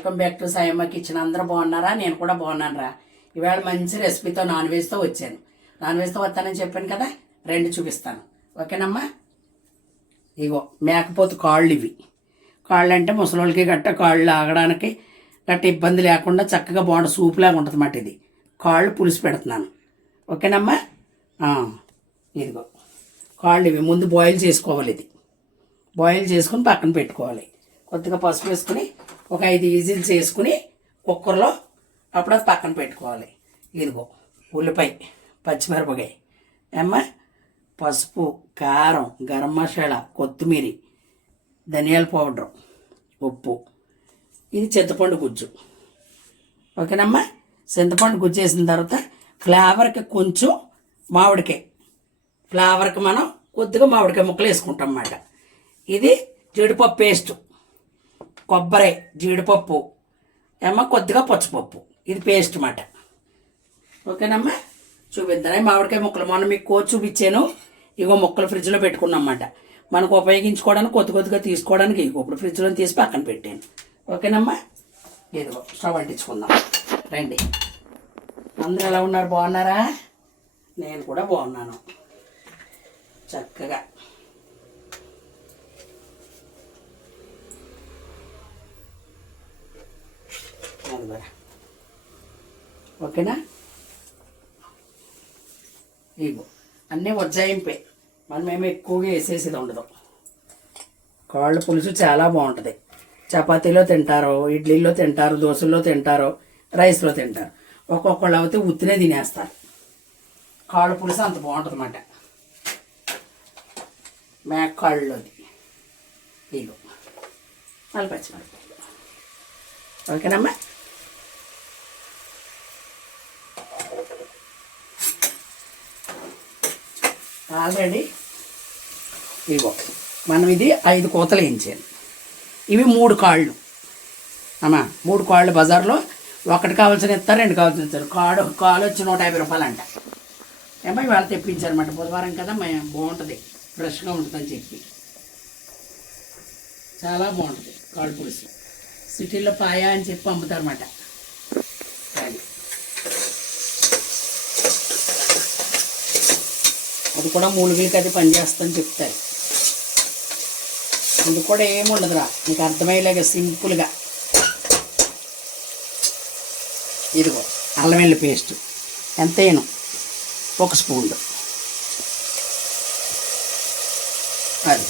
Welcome back to Sayamma kitchen. అందరూ బాగున్నారా? నేను కూడా బాగున్నాను రా ఈవేళ మంచి రెసిపీతో నాన్ వెజ్తో వచ్చాను. నాన్ వెజ్తో వస్తానని చెప్పాను కదా? రెండు చూపిస్తాను. ఓకేనమ్మా? ఇగో మేకపోతు కాళ్ళు ఇవి కాళ్ళు అంటే ముసలోళ్ళకి గట్ట కాళ్ళు ఆగడానికి గట్ట ఇబ్బంది లేకుండా చక్కగా బాగుంటుంది సూపులాగా ఉంటుంది అన్నమాట ఇది. కాళ్ళు పులుసు పెడుతున్నాను. ఓకేనమ్మా? ఇదిగో. కాళ్ళు ఇవి ముందు బాయిల్ చేసుకోవాలి ఇది. బాయిల్ చేసుకుని పక్కన పెట్టుకోవాలి. కొద్దిగా పసుపు వేసుకుని ఒక ఐదు ఈజిల్స్ వేసుకుని కుక్కర్లో అప్పుడు అది పక్కన పెట్టుకోవాలి. ఇదిగో ఉల్లిపాయ పచ్చిమిరపకాయ ఏమ్మా? పసుపు కారం గరం మసాలా కొత్తిమీర ధనియాల పౌడర్ ఉప్పు. ఇది చింతపండు గుజ్జు. ఓకేనమ్మా? చింతపండు గుజ్జు వేసిన తర్వాత ఫ్లేవర్కి కొంచెం మామిడికాయ. ఫ్లేవర్కి మనం కొద్దిగా మామిడికాయ ముక్కలు వేసుకుంటాం అన్నమాట. ఇది జీడిపప్పు పేస్ట్. కొబ్బరి జీడిపప్పు ఏమో కొద్దిగా పచ్చిపప్పు. ఇది పేస్ట్ అన్నమాట ఓకేనమ్మా? చూపిద్దాం. మామిడికాయ ముక్కలు మొన్న మీకు కోసి చూపించాను. ఇగో ముక్కలు ఫ్రిడ్జ్లో పెట్టుకున్నమాట మనకు ఉపయోగించుకోవడానికి కొద్ది కొద్దిగా తీసుకోవడానికి ఇగో ఇప్పుడు ఫ్రిడ్జ్లో తీసి పక్కన పెట్టాను. ఓకేనమ్మా? ఇదిగో స్టవ్ అంటించుకుందాం. రండి. అందరూ ఎలా ఉన్నారు? బాగున్నారా? నేను కూడా బాగున్నాను. చక్కగా. ఓకేనా? ఇగో అన్నీ వజ్జాయింపే. మనం ఏమి ఎక్కువగా వేసేసేది ఉండదు. కాళ్ళ పులుసు చాలా బాగుంటుంది. చపాతీలో తింటారు ఇడ్లీలో తింటారు దోశల్లో తింటారు రైస్లో తింటారు. ఒక్కొక్కళ్ళు అయితే ఉత్తినే తినేస్తారు. కాళ్ళ పులుసు అంత బాగుంటుంది అన్నమాట. మేక కాళ్ళలోది ఇగో మళ్ళీ పచ్చిమిరపకాయలు ఓకేనమ్మా? ఆల్రెడీ ఇగో మనం ఇది ఐదు కోతలు వేయించాను ఇవి మూడు కాళ్ళు. అమ్మా మూడు కాళ్ళు బజార్లో. ఒకటి కావాల్సిన ఇస్తారు రెండు కావాల్సిన ఇస్తారు. కాడు కాలు వచ్చి నూట యాభై రూపాయలు అంట ఏమో ఇవాళ తెప్పించారన్నమాట. బుధవారం కదా మే బాగుంటుంది. ఫ్రెష్గా ఉంటుందని చెప్పి. చాలా బాగుంటుంది కాళ్ళు పులుసు. సిటీలో పాయా అని చెప్పి అమ్ముతారన్నమాట. అది కూడా మూలికలకి అది పనిచేస్తుందని చెప్తారు. ఇది కూడా ఏముండదురా నీకు అర్థమయ్యేలాగా సింపుల్గా. ఇదిగో అల్లం వెల్లి పేస్ట్. ఎంతేను ఒక స్పూన్ అది.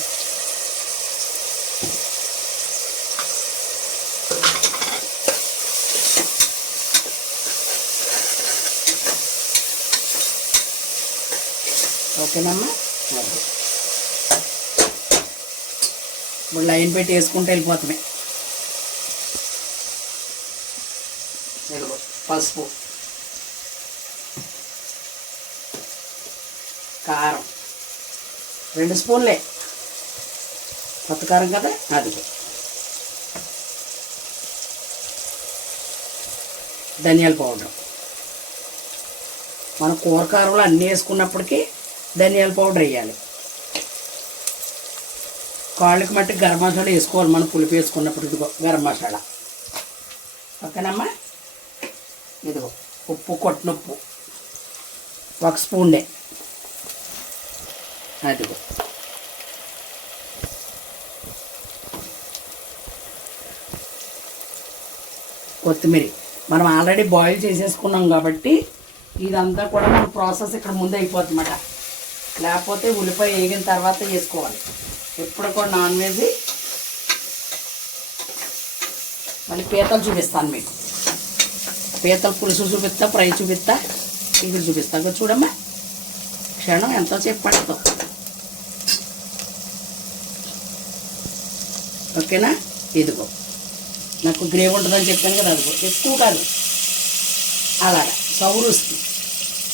ఓకేనమ్మా? అది ఇప్పుడు లైన్ పెట్టి వేసుకుంటే వెళ్ళిపోతున్నాయి పసుపు. కారం. రెండు స్పూన్లే. కొత్త కారం కదా? అది. ధనియాల పౌడర్. మన కూరకారంలో అన్నీ వేసుకున్నప్పటికీ ధనియాల పౌడర్ వేయాలి. కాళ్ళకి మట్టి గరం మసాలా వేసుకోవాలి మనం పులుపు వేసుకున్నప్పుడు ఇదిగో గరం మసాలా. ఓకేనమ్మా ఇదిగో ఉప్పు కొట్టినప్పు ఒక స్పూన్నే అదిగో కొత్తిమీర. మనం ఆల్రెడీ బాయిల్ చేసేసుకున్నాం కాబట్టి ఇదంతా కూడా మన ప్రాసెస్ ఇక్కడ ముందు అయిపోతుందన్నమాట. లేకపోతే ఉల్లిపాయ వేగిన తర్వాత వేసుకోవాలి. ఎప్పుడు కూడా నాన్ వెజ్ మళ్ళీ పీతలు చూపిస్తాను మీకు. పీతలు పులుసు చూపిస్తా ఫ్రై చూపిస్తా ఇది చూపిస్తా. ఇంకా చూడమ్మా. క్షణం ఎంతోసేపు పడుతుంది. ఓకేనా? ఇదిగో. నాకు గ్రేవ్ ఉంటుందని చెప్పాను కదా అదిగో. ఎక్కువ కాదు. అలాగా. సౌరుస్తుంది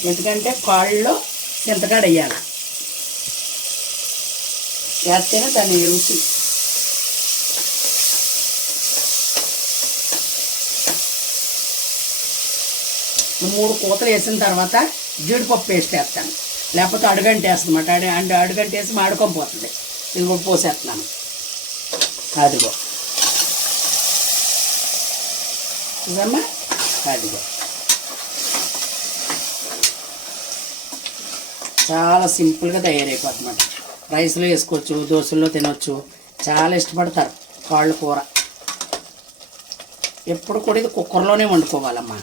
ఎందుకంటే కాళ్ళలో చింతకాడ వేయాలి. వేస్తేనే దాన్ని రుచి మూడు పూతలు వేసిన తర్వాత జీడిపప్పు పేస్ట్ వేస్తాను. లేకపోతే అడుగంట వేస్తుందన్నమాట అడి అంటే అడుగంట వేసి మాడుకొని పోతుంది. ఇది కూడా పోసేస్తున్నాను. అదిగో. ఇదమ్మా అదిగో. చాలా సింపుల్గా తయారైపోతుందన్నమాట. రైస్లో వేసుకోవచ్చు దోశల్లో తినవచ్చు చాలా ఇష్టపడతారు కాళ్ళు కూర. ఎప్పుడు కూడా ఇది కుక్కర్లోనే వండుకోవాలమ్మా.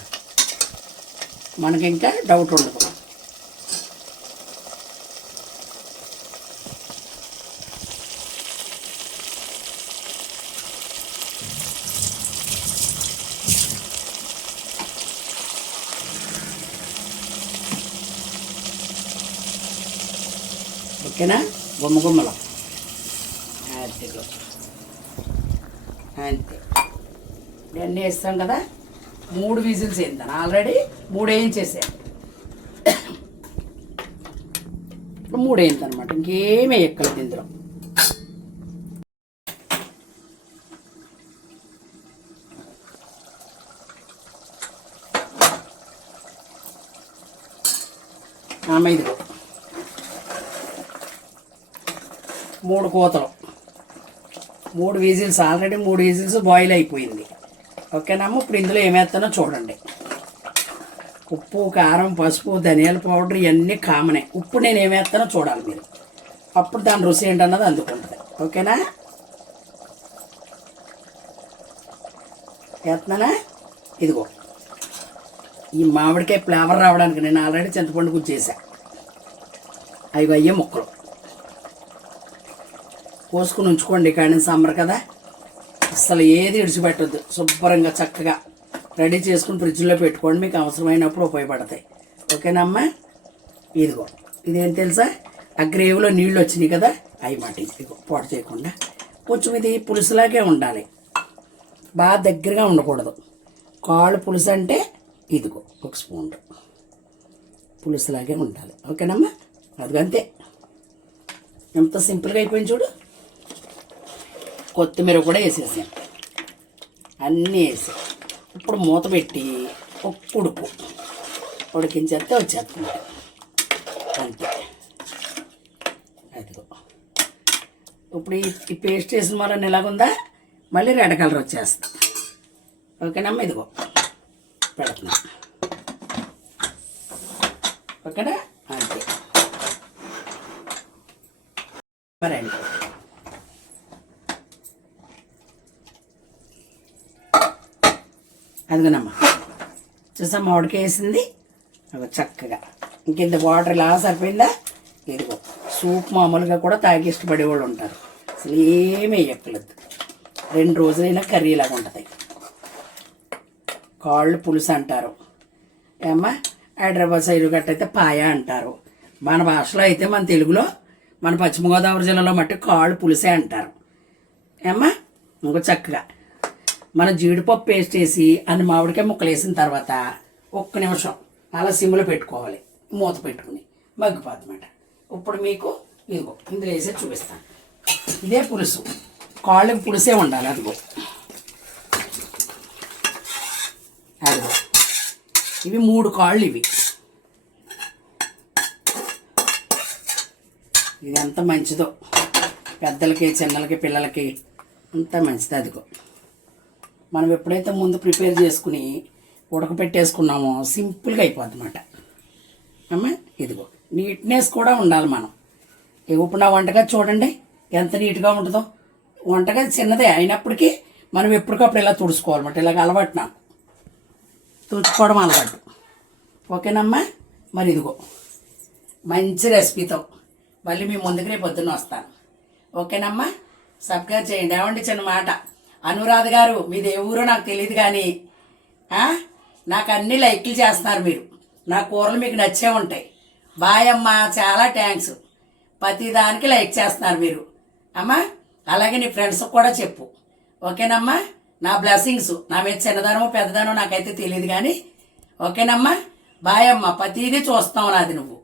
మనకి ఇంకా డౌట్ ఉండదు. ఓకేనా? గుమ్మ గుమ్మలు? అదిగో అంతే. ఇవన్నీ వేస్తాం కదా? మూడు విజిల్స్ వేస్తాను ఆల్రెడీ మూడు వేయించేసాను ఇప్పుడు మూడు వేయింది ఇంకేమీ ఎక్కలేదు ఇందులో. ఆమె ఇదిగో. మూడు కోతలు. మూడు విజిల్స్ ఆల్రెడీ మూడు విజిల్స్ బాయిల్ అయిపోయింది. ఓకేనమ్మ ఇప్పుడు ఇందులో ఏమేస్తానో చూడండి. ఉప్పు కారం పసుపు ధనియాల పౌడర్ ఇవన్నీ కామనే ఉప్పు నేను ఏమేస్తానో చూడాలి మీరు. అప్పుడు దాని రుచి ఏంటన్నది అందుకుంటుంది. ఓకేనా? వేస్తున్నానా ఇదిగో. ఈ మామిడికాయ ఫ్లేవర్ రావడానికి నేను ఆల్రెడీ చింతపండు గుచ్చేసా అవి అయ్యే ముక్కలు. కోసుకుని ఉంచుకోండి కానీ సమ్మర్ కదా. అసలు ఏది విడిచిపెట్టద్దు. శుభ్రంగా చక్కగా రెడీ చేసుకుని ఫ్రిడ్జ్లో పెట్టుకోండి. మీకు అవసరమైనప్పుడు ఉపయోగపడతాయి. ఓకేనమ్మా ఇదిగో ఇదేం తెలుసా? ఆ గ్రేవీలో నీళ్ళు వచ్చినాయి కదా అవి మాట ఇదిగో పొడ చేయకుండా. కొంచెం ఇది పులుసులాగే ఉండాలి. బాగా దగ్గరగా ఉండకూడదు. కాళ్ళు పులుసు అంటే ఇదిగో ఒక స్పూన్. పులుసులాగే ఉండాలి. ఓకేనమ్మా అదిగంతే ఎంత సింపుల్గా అయిపోయింది చూడు. కొత్తిమీర కూడా వేసేసాను అన్నీ వేసి. ఇప్పుడు మూత పెట్టి ఉప్పు ఉడుకు. ఉడికించేస్తే వచ్చేస్తుంది. అంతే. అదిగో. ఇప్పుడు ఈ పేస్ట్ వేసిన మళ్ళీ ఎలాగుందా? మళ్ళీ రెడ్ కలర్ వచ్చేస్తుంది. ఓకేనమ్మా ఇదిగో. పెడుతున్నా. ఓకేనా? అంతే. మరండి. అదిగోనమ్మా. చూసాం ఉడకేసింది వేసింది. అవి చక్కగా. ఇంకెంత వాటర్ ఇలా సరిపోయిందా? ఇదిగో సూప్ మామూలుగా కూడా తాగి ఇష్టపడే వాళ్ళు ఉంటారు. అసలు ఏమీ వేయక్కర్లేదు రెండు రోజులైనా కర్రీ ఇలాగ ఉంటుంది. కాళ్ళు పులుసు అంటారు. ఏమ్మా హైదరాబాద్ సైడ్ గట్ట అయితే పాయ అంటారు. మన భాషలో అయితే మన తెలుగులో మన పశ్చిమ గోదావరి జిల్లాలో మట్టి కాళ్ళు పులుసే అంటారు. ఏమ్మా ఇంకో చక్కగా. మన జీడిపప్పు పేస్ట్ వేసి అన్ని మామిడికాయ ముక్కలు వేసిన తర్వాత ఒక్క నిమిషం అలా సిమ్లో పెట్టుకోవాలి. మూత పెట్టుకుని మగ్గిపోతుందన్నమాట. ఇప్పుడు మీకు ఇదిగో ఇందులో వేసి చూపిస్తాను. ఇదే పులుసు. కాళ్ళకి పులుసే ఉండాలి అదిగో. అదిగో. ఇవి మూడు కాళ్ళు ఇవి. ఇది ఎంత మంచిదో. పెద్దలకి చిన్నలకి పిల్లలకి అంత మంచిది అదిగో. మనం ఎప్పుడైతే ముందు ప్రిపేర్ చేసుకుని ఉడకపెట్టేసుకున్నామో సింపుల్గా అయిపోద్ది అన్నమాట. అమ్మా ఇదిగో నీట్నెస్ కూడా ఉండాలి మనం. ఇప్పుడు నా వంటగది చూడండి ఎంత నీట్గా ఉంటుందో. వంటగది చిన్నదే అయినప్పటికీ మనం ఎప్పటికప్పుడు ఇలా తుడుచుకోవాలన్నమాట ఇలాగ అలవాటు నాకు. తుడుచుకోవడం అలవాటు. ఓకేనమ్మా? మరి ఇదిగో మంచి రెసిపీతో మళ్ళీ మీ ముందుకు రేపు పొద్దున్న వస్తాను. ఓకేనమ్మా? సబ్స్క్రైబ్ చేయండి. ఏమండి చిన్న మాట? అనురాధ గారు మీది ఏ ఊరో నాకు తెలియదు కానీ నాకు అన్ని లైక్లు చేస్తున్నారు మీరు. నా కూరలు మీకు నచ్చే ఉంటాయి. బాయ్ అమ్మా చాలా థ్యాంక్స్ ప్రతిదానికి లైక్ చేస్తున్నారు మీరు. అమ్మా అలాగే నీ ఫ్రెండ్స్కి కూడా చెప్పు. ఓకేనమ్మా? నా బ్లెస్సింగ్స్ నా మీద చిన్నదానో పెద్దదానో నాకైతే తెలియదు కానీ ఓకేనమ్మా? బాయ్ అమ్మా ప్రతిదీ చూస్తావు నాది నువ్వు.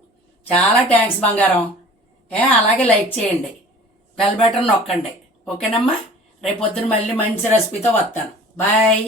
చాలా థ్యాంక్స్ బంగారం. ఏ అలాగే లైక్ చేయండి. బెల్ బటన్ నొక్కండి. ఓకేనమ్మా? రేపు పొద్దున మళ్ళీ మంచి రెసిపీతో వస్తాను. బాయ్.